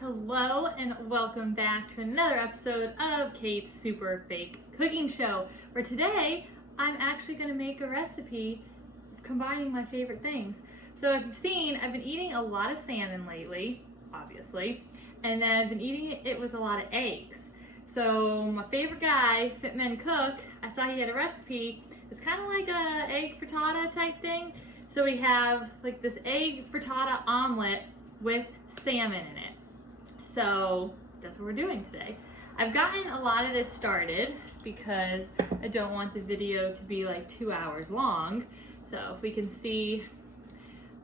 Hello and welcome back to another episode of Kate's Super Fake Cooking Show, where today I'm actually going to make a recipe combining my favorite things. So if you've seen, I've been eating a lot of salmon lately, obviously, and then I've been eating it with a lot of eggs. So my favorite guy, FitMenCook, I saw he had a recipe. It's kind of like a egg frittata type thing. So we have like this egg frittata omelet with salmon in it. So that's what we're doing today. I've gotten a lot of this started because I don't want the video to be like 2 hours long. So if we can see,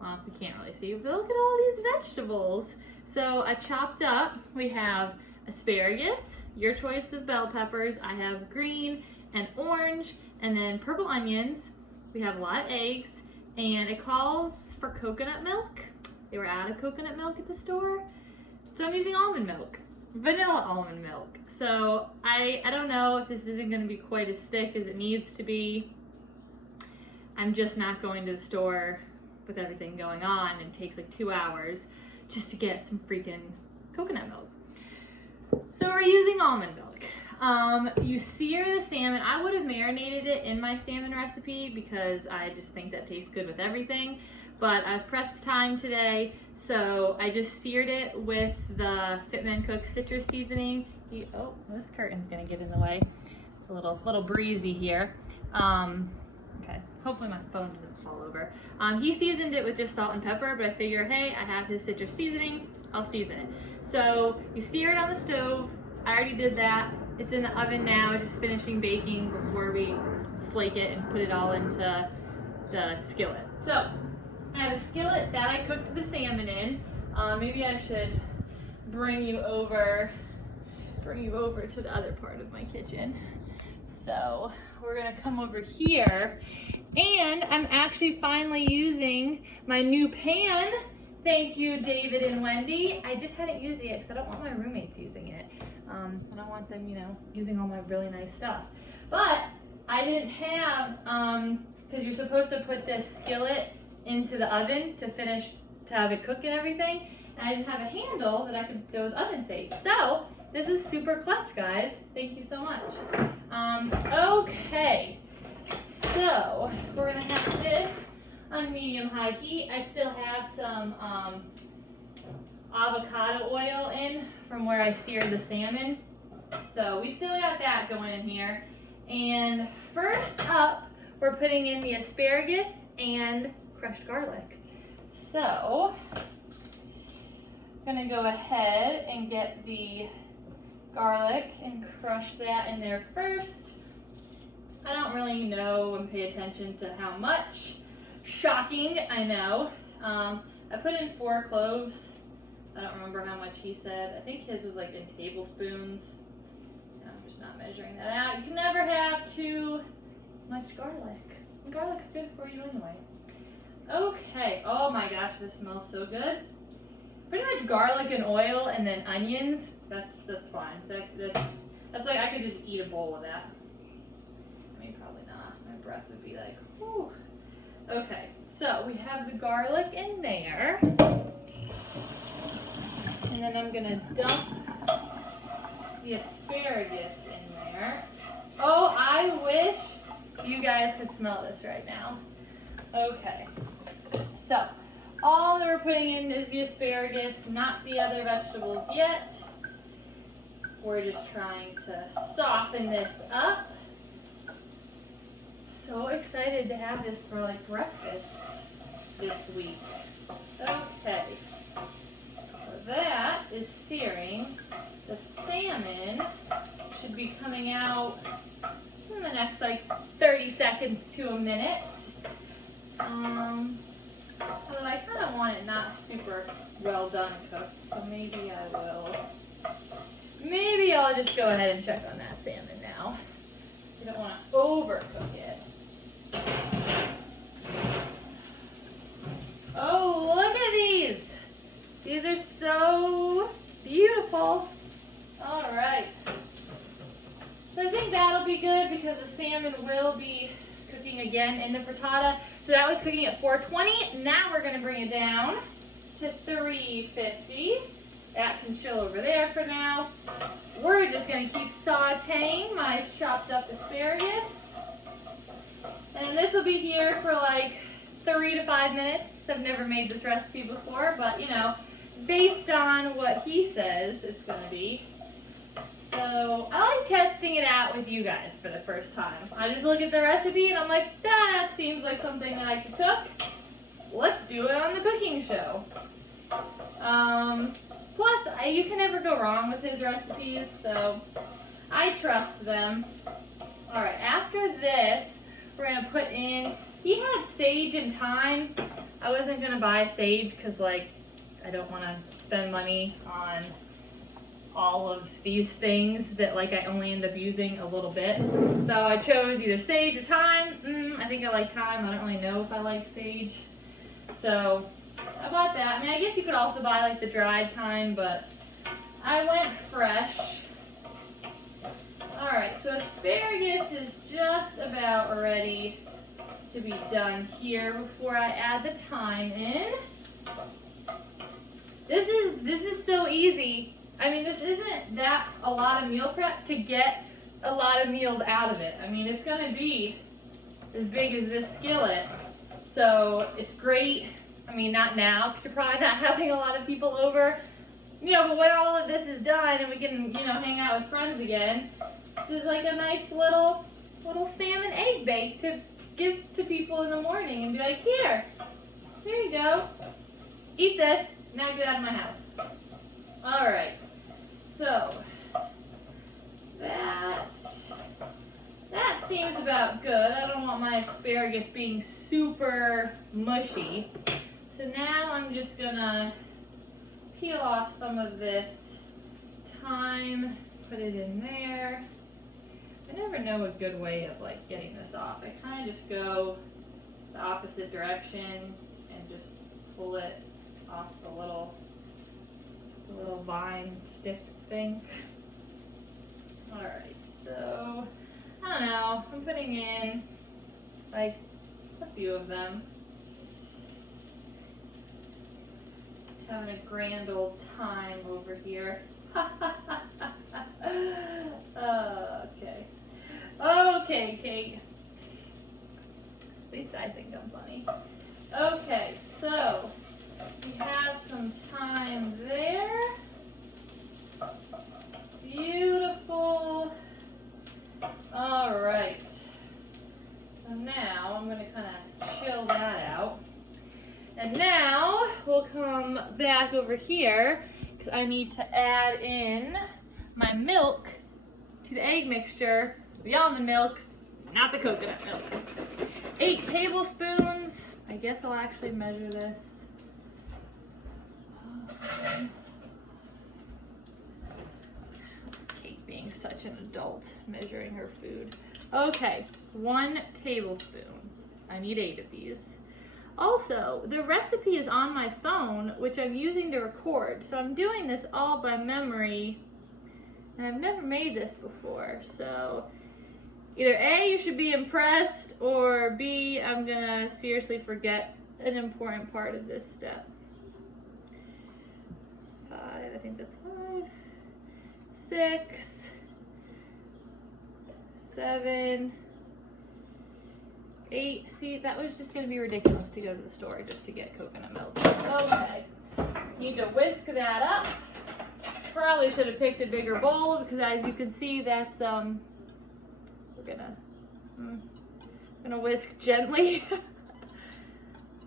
well, we can't really see, but look at all these vegetables. So I chopped up, we have asparagus, your choice of bell peppers. I have green and orange, and then purple onions. We have a lot of eggs, and it calls for coconut milk. They were out of coconut milk at the store. So I'm using almond milk, vanilla almond milk. So I don't know if this isn't gonna be quite as thick as it needs to be. I'm just not going to the store with everything going on, and it takes like 2 hours just to get some freaking coconut milk. So we're using almond milk. You sear the salmon. I would have marinated it in my salmon recipe because I just think that tastes good with everything. But I was pressed for time today, so I just seared it with the FitMenCook citrus seasoning. Oh, this curtain's gonna get in the way. It's a little breezy here. Okay, hopefully my phone doesn't fall over. He seasoned it with just salt and pepper, but I figure, hey, I have his citrus seasoning, I'll season it. So you sear it on the stove. I already did that. It's in the oven now, just finishing baking before we flake it and put it all into the skillet. So I have a skillet that I cooked the salmon in. Maybe I should bring you over to the other part of my kitchen. So we're gonna come over here, and I'm actually finally using my new pan. Thank you, David and Wendy. I just hadn't used it yet because I don't want my roommates using it. I don't want them, using all my really nice stuff. But I didn't have, because you're supposed to put this skillet into the oven to have it cook and everything, and I didn't have a handle that was oven safe. So this is super clutch, guys. Thank you so much. Okay, so we're gonna have this on medium-high heat. I still have some avocado oil in from where I seared the salmon, so we still got that going in here. And first up, we're putting in the asparagus and crushed garlic. So I'm gonna go ahead and get the garlic and crush that in there first. I don't really know and pay attention to how much. Shocking, I know. I put in 4 cloves. I don't remember how much he said. I think his was like in tablespoons. I'm just not measuring that out. You can never have too much garlic. Garlic's good for you anyway. Okay, oh my gosh, this smells so good. Pretty much garlic and oil and then onions, that's fine. That's like, I could just eat a bowl of that. I mean, probably not. My breath would be like, whew. Okay, so we have the garlic in there. And then I'm gonna dump the asparagus in there. Oh, I wish you guys could smell this right now. Okay, so all that we're putting in is the asparagus, not the other vegetables yet. We're just trying to soften this up. So excited to have this for like breakfast this week. Okay, so that is searing. The salmon should be coming out in the next like 30 seconds to a minute. Although I kind of want it not super well done cooked, so maybe I'll just go ahead and check on that salmon now. You don't want to overcook it. Oh, look at these! These are so beautiful. All right. So I think that'll be good because the salmon will be cooking again in the frittata. So that was cooking at 420. Now we're going to bring it down to 350. That can chill over there for now. We're just gonna keep sauteing my chopped up asparagus. And this will be here for like 3 to 5 minutes. I've never made this recipe before, but you know, based on what he says it's gonna be. So I like testing it out with you guys for the first time. I just look at the recipe and I'm like, that seems like something that I could cook. Let's do it on the cooking show. Plus, you can never go wrong with his recipes, so I trust them. All right, after this, we're gonna put in, he had sage and thyme. I wasn't gonna buy sage because like, I don't wanna spend money on all of these things that like I only end up using a little bit. So I chose either sage or thyme. I think I like thyme. I don't really know if I like sage. So I bought that. I mean, I guess you could also buy like the dried thyme, but I went fresh. All right, so asparagus is just about ready to be done here before I add the thyme in. This is so easy. I mean, this isn't that a lot of meal prep to get a lot of meals out of it. I mean, it's gonna be as big as this skillet, so it's great. I mean, not now, because you're probably not having a lot of people over, you know, but when all of this is done and we can, you know, hang out with friends again, this is like a nice little salmon egg bake to give to people in the morning and be like, here, there you go, eat this, now get out of my house. All right. So that seems about good. I don't want my asparagus being super mushy. So now I'm just gonna peel off some of this thyme, put it in there. I never know a good way of like getting this off. I kind of just go the opposite direction and just pull it off the little vine stick thing. All right, so I don't know, I'm putting in like a few of them. Having a grand old time over here. Okay, Kate. At least I think I'm funny. Okay, so we have some thyme there. Beautiful. All right. So now I'm going to kind of chill that out. And now we'll come back over here because I need to add in my milk to the egg mixture, the almond milk, not the coconut milk. 8 tablespoons. I guess I'll actually measure this. Kate being such an adult, measuring her food. Okay, 1 tablespoon. I need 8 of these. Also, the recipe is on my phone, which I'm using to record. So I'm doing this all by memory. And I've never made this before. So either A, you should be impressed, or B, I'm gonna seriously forget an important part of this step. 5, I think that's 5. 6, 7, 8. See, that was just gonna be ridiculous to go to the store just to get coconut milk. Okay, need to whisk that up. Probably should have picked a bigger bowl because, as you can see, that's we're gonna whisk gently.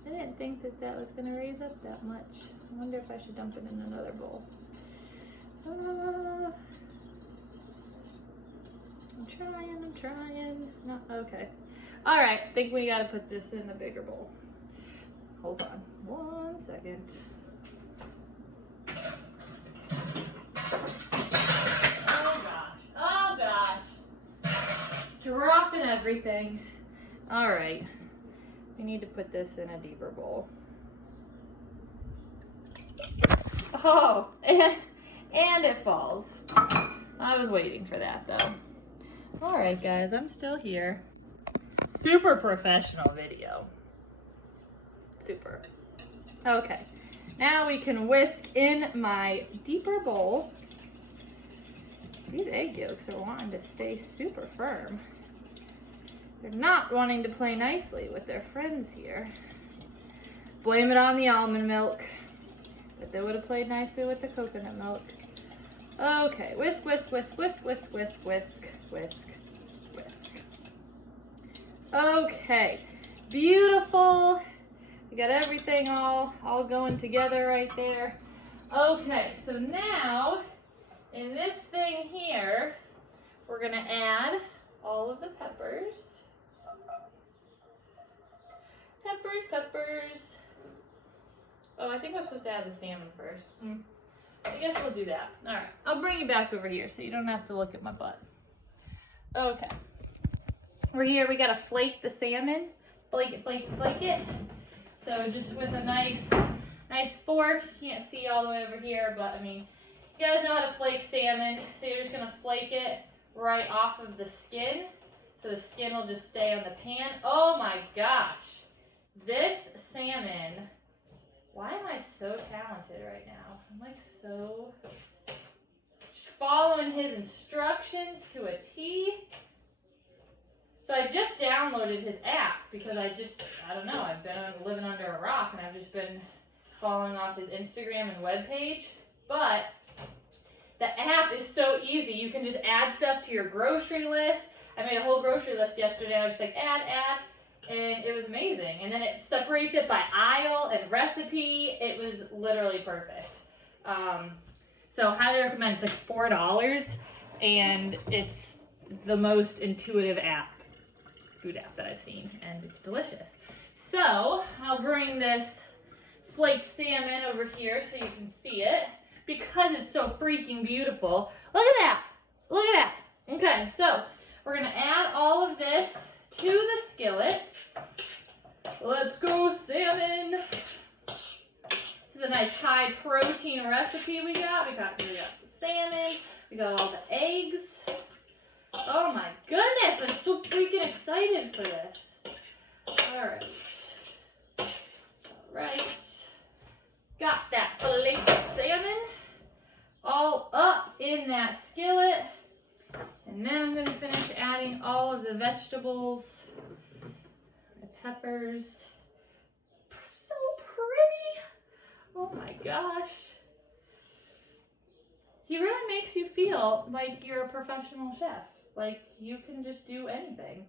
I didn't think that was gonna raise up that much. I wonder if I should dump it in another bowl. I'm trying. No, okay. All right, I think we gotta put this in a bigger bowl. Hold on 1 second. Oh gosh. Dropping everything. All right, we need to put this in a deeper bowl. Oh, and it falls. I was waiting for that though. All right, guys, I'm still here. Super professional video. Super. Okay, Now we can whisk in my deeper bowl. These egg yolks are wanting to stay super firm. They're not wanting to play nicely with their friends here. Blame it on the almond milk, but they would have played nicely with the coconut milk. Okay, whisk, whisk, whisk, whisk, whisk, whisk, whisk, whisk, whisk. Okay, beautiful. We got everything all going together right there. Okay, so now in this thing here, we're gonna add all of the peppers. Peppers, peppers. Oh, I think I'm supposed to add the salmon first. I guess we'll do that. All right, I'll bring you back over here so you don't have to look at my butt. Okay. We're here, we gotta flake the salmon. Flake it, flake it, flake it. So just with a nice fork. You can't see all the way over here, but I mean, you guys know how to flake salmon. So you're just gonna flake it right off of the skin. So the skin will just stay on the pan. Oh my gosh. This salmon, why am I so talented right now? I'm like so, just following his instructions to a T. So I just downloaded his app because I don't know, I've been living under a rock and I've just been following off his Instagram and webpage. But the app is so easy. You can just add stuff to your grocery list. I made a whole grocery list yesterday. I was just like, add, and it was amazing. And then it separates it by aisle and recipe. It was literally perfect. So highly recommend. It's like $4 and it's the most intuitive food app that I've seen, and it's delicious. So I'll bring this flaked salmon over here so you can see it because it's so freaking beautiful. Look at that. Look at that. Okay, so we're gonna add all of this to the skillet. Let's go salmon. This is a nice high protein recipe we got. We got the salmon, we got all the eggs. Oh my goodness, I'm so freaking excited for this. All right. Got that flaked salmon all up in that skillet. And then I'm gonna finish adding all of the vegetables, the peppers. So pretty. Oh my gosh. He really makes you feel like you're a professional chef. Like you can just do anything.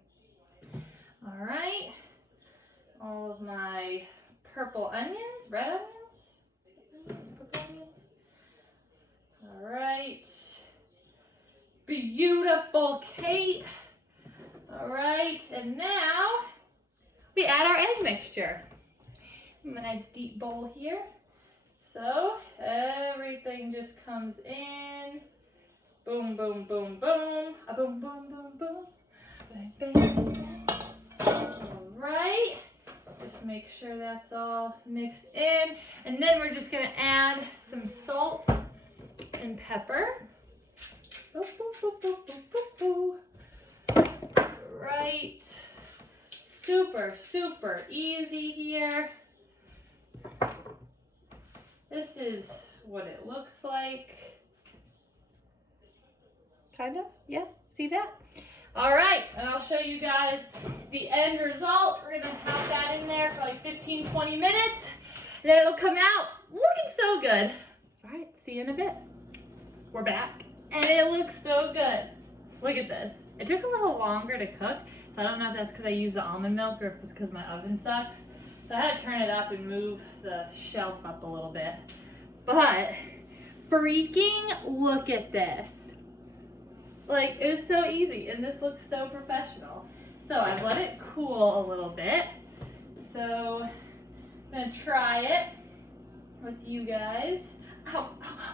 All right. All of my purple onions, red onions, purple onions. All right. Beautiful, Kate. All right, and now we add our egg mixture. A nice deep bowl here. So everything just comes in. Boom, boom, boom, boom. A boom, boom, boom, boom. Bang, bang, bang. All right. Just make sure that's all mixed in. And then we're just gonna add some salt and pepper. Boop, boop, boop, boop, boop, boop. Right. Super, super easy here. This is what it looks like. Kind of, yeah, see that? All right, and I'll show you guys the end result. We're gonna have that in there for like 15, 20 minutes. And then it'll come out looking so good. All right, see you in a bit. We're back, and it looks so good. Look at this. It took a little longer to cook, so I don't know if that's because I used the almond milk or if it's because my oven sucks. So I had to turn it up and move the shelf up a little bit. But freaking look at this. Like, it is so easy, and this looks so professional. So I've let it cool a little bit. So I'm gonna try it with you guys. Ow,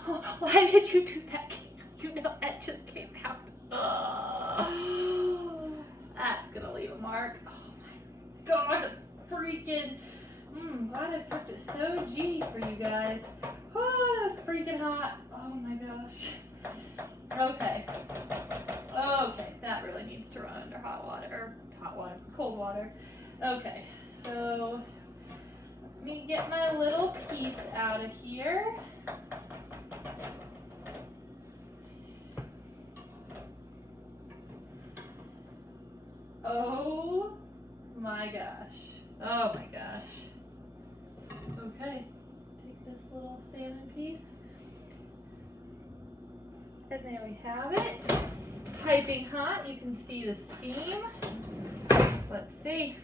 oh, why did you do that? You know that just came out. Oh, that's gonna leave a mark. Oh my gosh, freaking. Glad I cooked it so G for you guys. Oh, that's freaking hot. Oh my gosh. Okay. Okay, that really needs to run under cold water. Okay, so me get my little piece out of here. Oh my gosh. Oh my gosh. Okay, take this little salmon piece. And there we have it. Piping hot, you can see the steam. Let's see.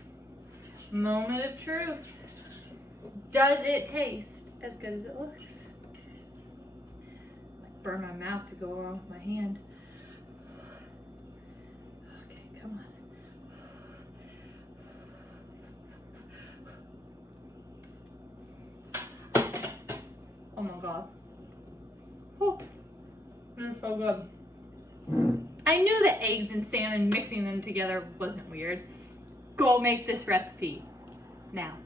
Moment of truth. Does it taste as good as it looks? Like burn my mouth to go along with my hand. Okay, come on. Oh my god. Whew. They're so good. I knew that eggs and salmon mixing them together wasn't weird. Go make this recipe now.